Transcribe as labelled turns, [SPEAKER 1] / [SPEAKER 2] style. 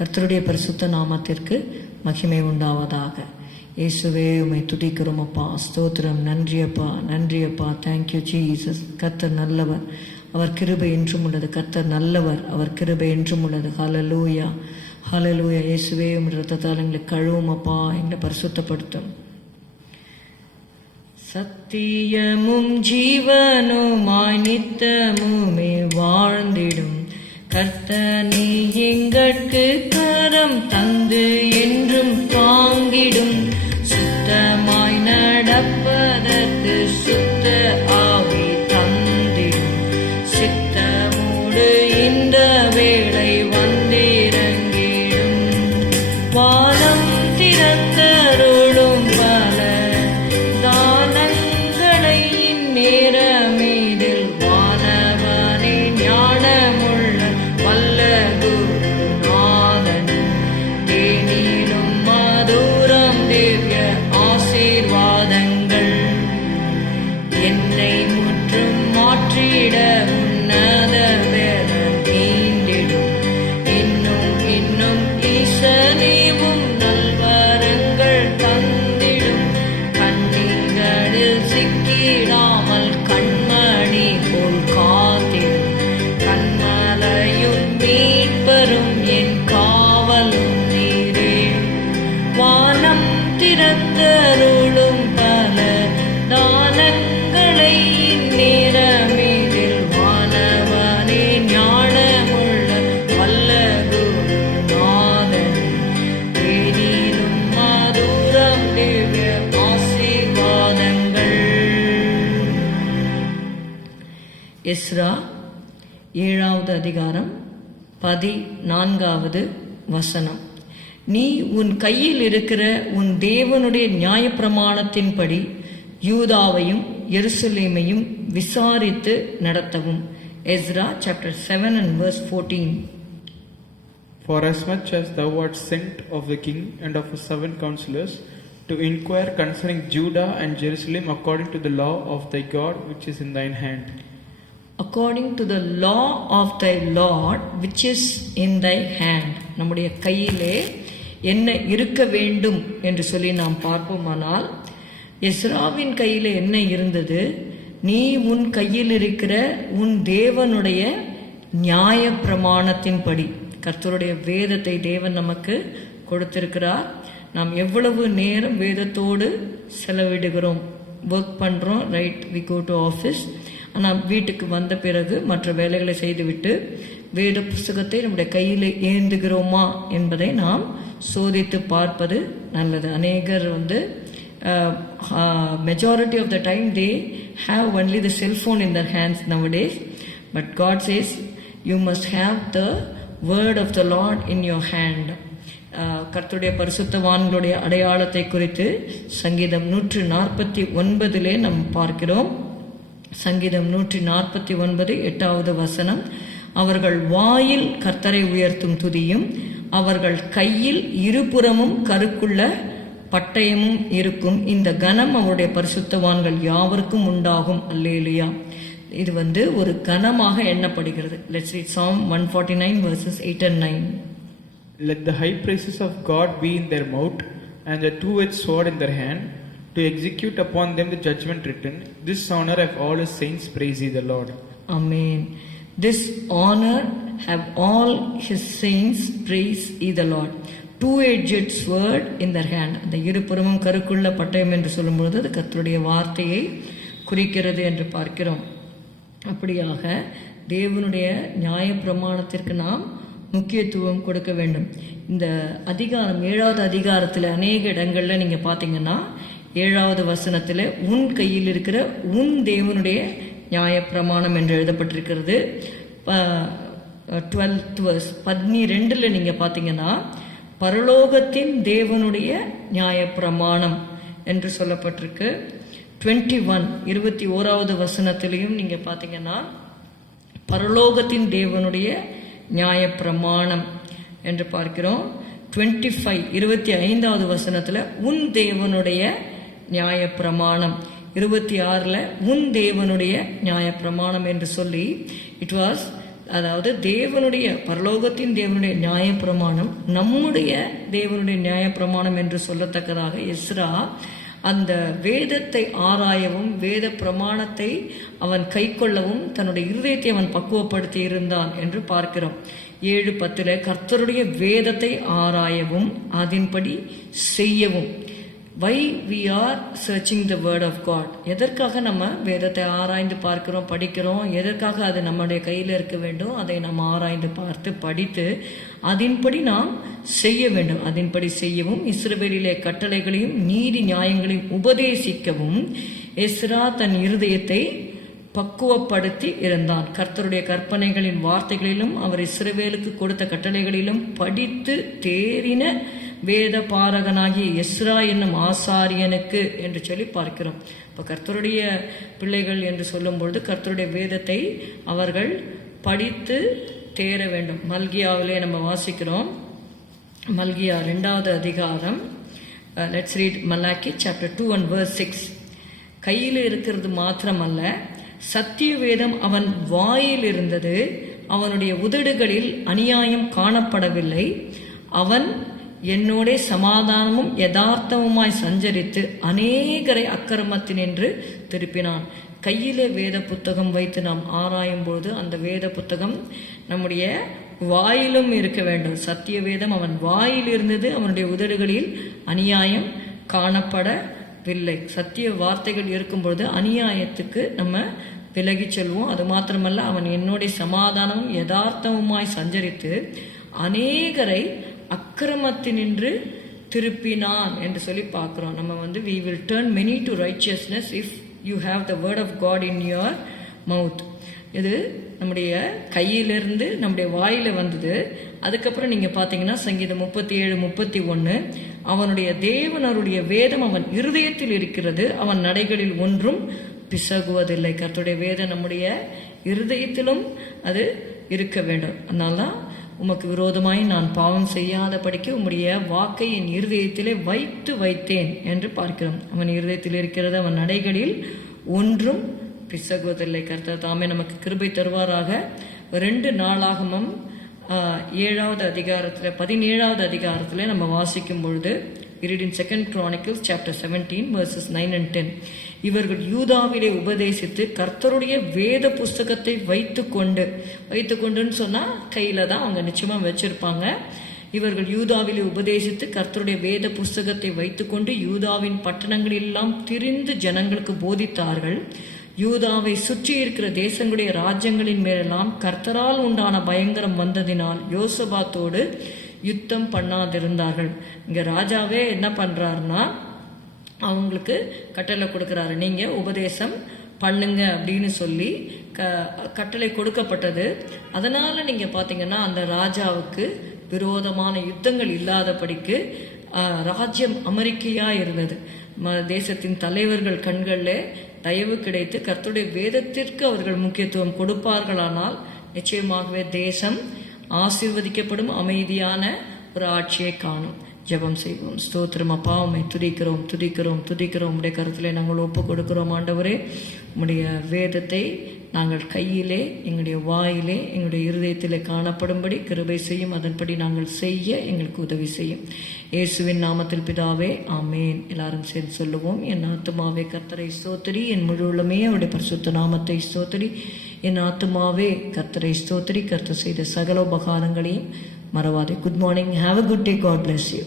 [SPEAKER 1] கர்த்தருடைய பரிசுத்த நாமத்திற்கு மகிமை உண்டாவதாக. இயேசுவே உமை துதிக்கிறோம் அப்பா. ஸ்தோத்திரம். நன்றியப்பா நன்றியப்பா தேங்க்யூ ஜீசஸ் கர்த்தர் நல்லவர். அவர் கிருபை என்றும் உள்ளது. கர்த்தர் நல்லவர். அவர் கிருபை என்றும் உள்ளது. ஹலலூயா ஹலலூயா இயேசுவே உம் ரத்தத்தால் எங்களை கழுவும் அப்பா. எங்களை பரிசுத்தப்படுத்தும். சத்தியமும் ஜீவனுமாய் நித்தமுமே வாழ்ந்திடும். கர்த்தனே எங்கட்கு கரம் தந்து என்றும் தாங்கிடும் என்னை ஏழாவது அதிகாரம் பதினான்காவது வசனம் நீ உன் கையில் இருக்கிற உன் தேவனுடைய நியாயப்பிரமாணத்தின்படி யூதாவையும் எருசலேமையும் விசாரித்து நடத்தவும் Ezra chapter seven and verse fourteen
[SPEAKER 2] Forasmuch as thou art sent of the king and of his seven counselors to inquire concerning Judah and Jerusalem according to the law of thy God which is in thine hand.
[SPEAKER 1] According to the law of thy Lord which is in thy hand நம்முடைய கையிலே என்ன இருக்க வேண்டும் என்று சொல்லி நாம் பார்ப்போமானால் எஸ்ராவின் கையில் என்ன இருந்தது? நீ உன் கையில் இருக்கிற உன் தேவனுடைய நியாய பிரமாணத்தின்படி கர்த்தருடைய வேதத்தை தேவன் நமக்கு கொடுத்திருக்கிறார். நாம் எவ்வளவு நேரம் வேதத்தோடு செலவிடுகிறோம்? ஒர்க் பண்ணுறோம் right we go to office ஆனால் வீட்டுக்கு வந்த பிறகு மற்ற வேலைகளை செய்துவிட்டு வேத புஸ்தகத்தை நம்முடைய கையில் ஏந்துகிறோமா என்பதை நாம் சோதித்து பார்ப்பது நல்லது. அநேகர் வந்து majority of the time they have only the cellphone in their hands nowadays but God says you must have the word of the Lord in your hand கர்த்துடைய பரிசுத்தவான்களுடைய அடையாளத்தை குறித்து சங்கீதம் நூற்று நாற்பத்தி ஒன்பதிலே நாம் பார்க்கிறோம். சங்கீதம் நூற்றி நாற்பத்தி ஒன்பது எட்டாவது வசனம். அவர்கள் வாயில் கர்த்தரை உயர்த்தும் துதியும் அவர்கள் கையில் இருபுறமும் கருக்குள்ள பட்டயமும் இருக்கும். இந்த கனம் அவருடைய பரிசுத்தவான்கள் யாவருக்கும் உண்டாகும். அல்லேலியா. இது வந்து ஒரு கனமாக எண்ணப்படுகிறது. Let's read Psalm one forty nine verses eight and nine
[SPEAKER 2] let the high praises of God be in their mouth and the two wet sword in their hand to execute upon them the judgment written. This honor have all his saints, praise ye the Lord.
[SPEAKER 1] Amen. This honor have all his saints, praise ye the Lord. Two edged sword in their hand அந்த இருபுறமும் கருக்குள்ள பட்டயம் என்று சொல்லும்பொழுது அது கத்தருடைய வார்த்தையை குறிக்கிறது என்று பார்க்கிறோம் அப்படியாக தேவனுடைய நியாய பிரமாணத்திற்கு நாம் முக்கியத்துவம் கொடுக்க வேண்டும் இந்த அதிகாரம் ஏழாவது அதிகாரத்தில் அநேக இடங்களில் நீங்கள் பார்த்தீங்கன்னா ஏழாவது வசனத்தில் உன் கையில் இருக்கிற உன் தேவனுடைய நியாய பிரமாணம் என்று எழுதப்பட்டிருக்கிறது. டுவெல்த் வர்ஸ் பன்னிரெண்டில் நீங்கள் பார்த்தீங்கன்னா பரலோகத்தின் தேவனுடைய நியாய பிரமாணம் என்று சொல்லப்பட்டிருக்கு. டுவெண்ட்டி ஒன் இருபத்தி ஓராவது வசனத்திலையும் நீங்கள் பார்த்தீங்கன்னா பரலோகத்தின் தேவனுடைய நியாய பிரமாணம் என்று பார்க்கிறோம். டுவெண்ட்டி ஃபைவ் இருபத்தி ஐந்தாவது வசனத்தில் உன் தேவனுடைய நியாய பிரமாணம் இருபத்தி ஆறில் உன் தேவனுடைய நியாய பிரமாணம் என்று சொல்லி இட் வாஸ் அதாவது தேவனுடைய பரலோகத்தின் தேவனுடைய நியாயப்பிரமாணம் நம்முடைய தேவனுடைய நியாயப்பிரமாணம் என்று சொல்லத்தக்கதாக எஸ்ரா அந்த வேதத்தை ஆராயவும் வேத பிரமாணத்தை அவன் கைக்கொள்ளவும் தன்னுடைய இருதயத்தை அவன் பக்குவப்படுத்தி இருந்தான் என்று பார்க்கிறோம். ஏழு பத்தில் கர்த்தருடைய வேதத்தை ஆராயவும் அதன்படி செய்யவும். Why we are searching the word of God எதற்காக நம்ம வேதத்தை ஆராய்ந்து பார்க்கிறோம் படிக்கிறோம்? எதற்காக அது நம்முடைய கையில் இருக்க வேண்டும்? அதை நாம் ஆராய்ந்து பார்த்து படித்து அதன்படி நாம் செய்ய வேண்டும். அதன்படி செய்யவும் இஸ்ரவேலிலே கட்டளைகளையும் நீதி நியாயங்களையும் உபதேசிக்கவும் எஸ்ரா தன் இருதயத்தை பக்குவப்படுத்தி இருந்தான். கர்த்தருடைய கற்பனைகளின் வார்த்தைகளிலும் அவர் இஸ்ரவேலுக்கு கொடுத்த கட்டளைகளிலும் படித்து தேறின வேத பாரகனாகிய எஸ்ரா என்னும் ஆசாரியனுக்கு என்று சொல்லி பார்க்கிறோம். இப்போ கர்த்தருடைய பிள்ளைகள் என்று சொல்லும்பொழுது கர்த்தருடைய வேதத்தை அவர்கள் படித்து தேர வேண்டும். மல்கியாவிலே நம்ம வாசிக்கிறோம். மல்கியா ரெண்டாவது அதிகாரம். Let's read Malachi chapter two and verse six கையில் இருக்கிறது மாத்திரமல்ல சத்திய வேதம் அவன் வாயில் இருந்தது அவனுடைய உதடுகளில் அநியாயம் காணப்படவில்லை. அவன் என்னோடே சமாதானமும் யதார்த்தமுமாய் சஞ்சரித்து அநேகரை அக்கிரமத்தினின்று திருப்பினான். கையிலே வேத புத்தகம் வைத்து நாம் ஆராயும் பொழுது அந்த வேத புத்தகம் நம்முடைய வாயிலும் இருக்க வேண்டும். சத்திய வேதம் அவன் வாயில் இருந்தது அவனுடைய உதடுகளில் அநியாயம் காணப்படவில்லை. சத்திய வார்த்தைகள் இருக்கும் பொழுது அநியாயத்துக்கு நம்ம விலகி செல்வோம். அது மாத்திரமல்ல அவன் என்னுடைய சமாதானமும் யதார்த்தமுமாய் சஞ்சரித்து அநேகரை அக்கிரமத்தினின்று திருப்பினான் என்று சொல்லி பார்க்குறோம். நம்ம வந்து we will turn many to righteousness if you have the word of God in your mouth இது நம்முடைய கையிலிருந்து நம்முடைய வாயில வந்தது. அதுக்கப்புறம் நீங்க பாத்தீங்கன்னா சங்கீதம் முப்பத்தி ஏழு முப்பத்தி ஒன்னு அவனுடைய தேவனருடைய வேதம் அவன் இருதயத்தில் இருக்கிறது அவன் நடைகளில் ஒன்றும் பிசகுவதில்லை. கர்த்தருடைய வேதம் நம்முடைய இருதயத்திலும் அது இருக்க வேண்டும். அதனால்தான் உமக்கு விரோதமாய் நான் பாவம் செய்யாதபடிக்கு உம்முடைய வாக்கை என் இருதயத்திலே வைத்து வைத்தேன் என்று பார்க்கிறோம். அவன் இருதயத்தில் இருக்கிறது அவன் நடைகளில் ஒன்றும் பிசகுவதில்லை. கர்த்தர் தாமே நமக்கு கிருபை தருவாராக. ரெண்டு நாளாகமும் ஏழாவது அதிகாரத்தில் பதினேழாவது அதிகாரத்தில் நம்ம வாசிக்கும் பொழுது in second Chronicles chapter seventeen verses nine and ten இவர்கள் யூதாவிலே உபதேசித்து கர்த்தருடைய வேத புஸ்தகத்தை வைத்துக்கொண்டு வைத்துக்கொண்டுன்னு சொன்னால் கையில் தான் அவங்க நிச்சயமாக வச்சுருப்பாங்க. இவர்கள் யூதாவிலே உபதேசித்து கர்த்தருடைய வேத புஸ்தகத்தை வைத்துக்கொண்டு யூதாவின் பட்டணங்களெல்லாம் திரிந்து ஜனங்களுக்கு போதித்தார்கள். யூதாவை சுற்றி இருக்கிற தேசங்களுடைய ராஜ்யங்களின் மேலெல்லாம் கர்த்தரால் உண்டான பயங்கரம் வந்ததினால் யோசபாத்தோடு யுத்தம் பண்ணாதிருந்தார்கள். இங்கே ராஜாவே என்ன பண்ணுறாருன்னா அவங்களுக்கு கட்டளை கொடுக்குறாரு. நீங்கள் உபதேசம் பண்ணுங்க அப்படின்னு சொல்லி க கட்டளை கொடுக்கப்பட்டது. அதனால் நீங்கள் பார்த்தீங்கன்னா அந்த ராஜாவுக்கு விரோதமான யுத்தங்கள் இல்லாதபடிக்கு ராஜ்யம் அமெரிக்கையாக இருந்தது. ம- தேசத்தின் தலைவர்கள் கண்களில் தயவு கிடைத்து கர்த்துடைய வேதத்திற்கு அவர்கள் முக்கியத்துவம் கொடுப்பார்களானால் நிச்சயமாகவே தேசம் ஆசீர்வதிக்கப்படும் அமைதியான ஒரு ஆட்சியை காணும். ஜெபம் செய்வோம். ஸ்தோத்திரம். அப்பா உண்மை துதிக்கிறோம் துதிக்கிறோம் துதிக்கிறோம். உடைய கருத்திலே நாங்கள் ஒப்பு கொடுக்கிறோம் ஆண்டவரே. உங்களுடைய வேதத்தை நாங்கள் கையிலே எங்களுடைய வாயிலே எங்களுடைய இருதயத்திலே காணப்படும்படி கிருபை செய்யும். அதன்படி நாங்கள் செய்ய எங்களுக்கு உதவி செய்யும். இயேசுவின் நாமத்தில் பிதாவே ஆமேன். எல்லாரும் சேர்ந்து சொல்லுவோம். என் ஆத்துமாவே கர்த்தரை ஸ்தோத்திரி. என் முழு உள்ளமே அவருடைய பரிசுத்த நாமத்தை ஸ்தோத்திரி. என் ஆத்துமாவே கர்த்தரை ஸ்தோத்திரி கர்த்தர் செய்த சகல உபகாரங்களையும் மறவாதே. Good morning have a good day God bless you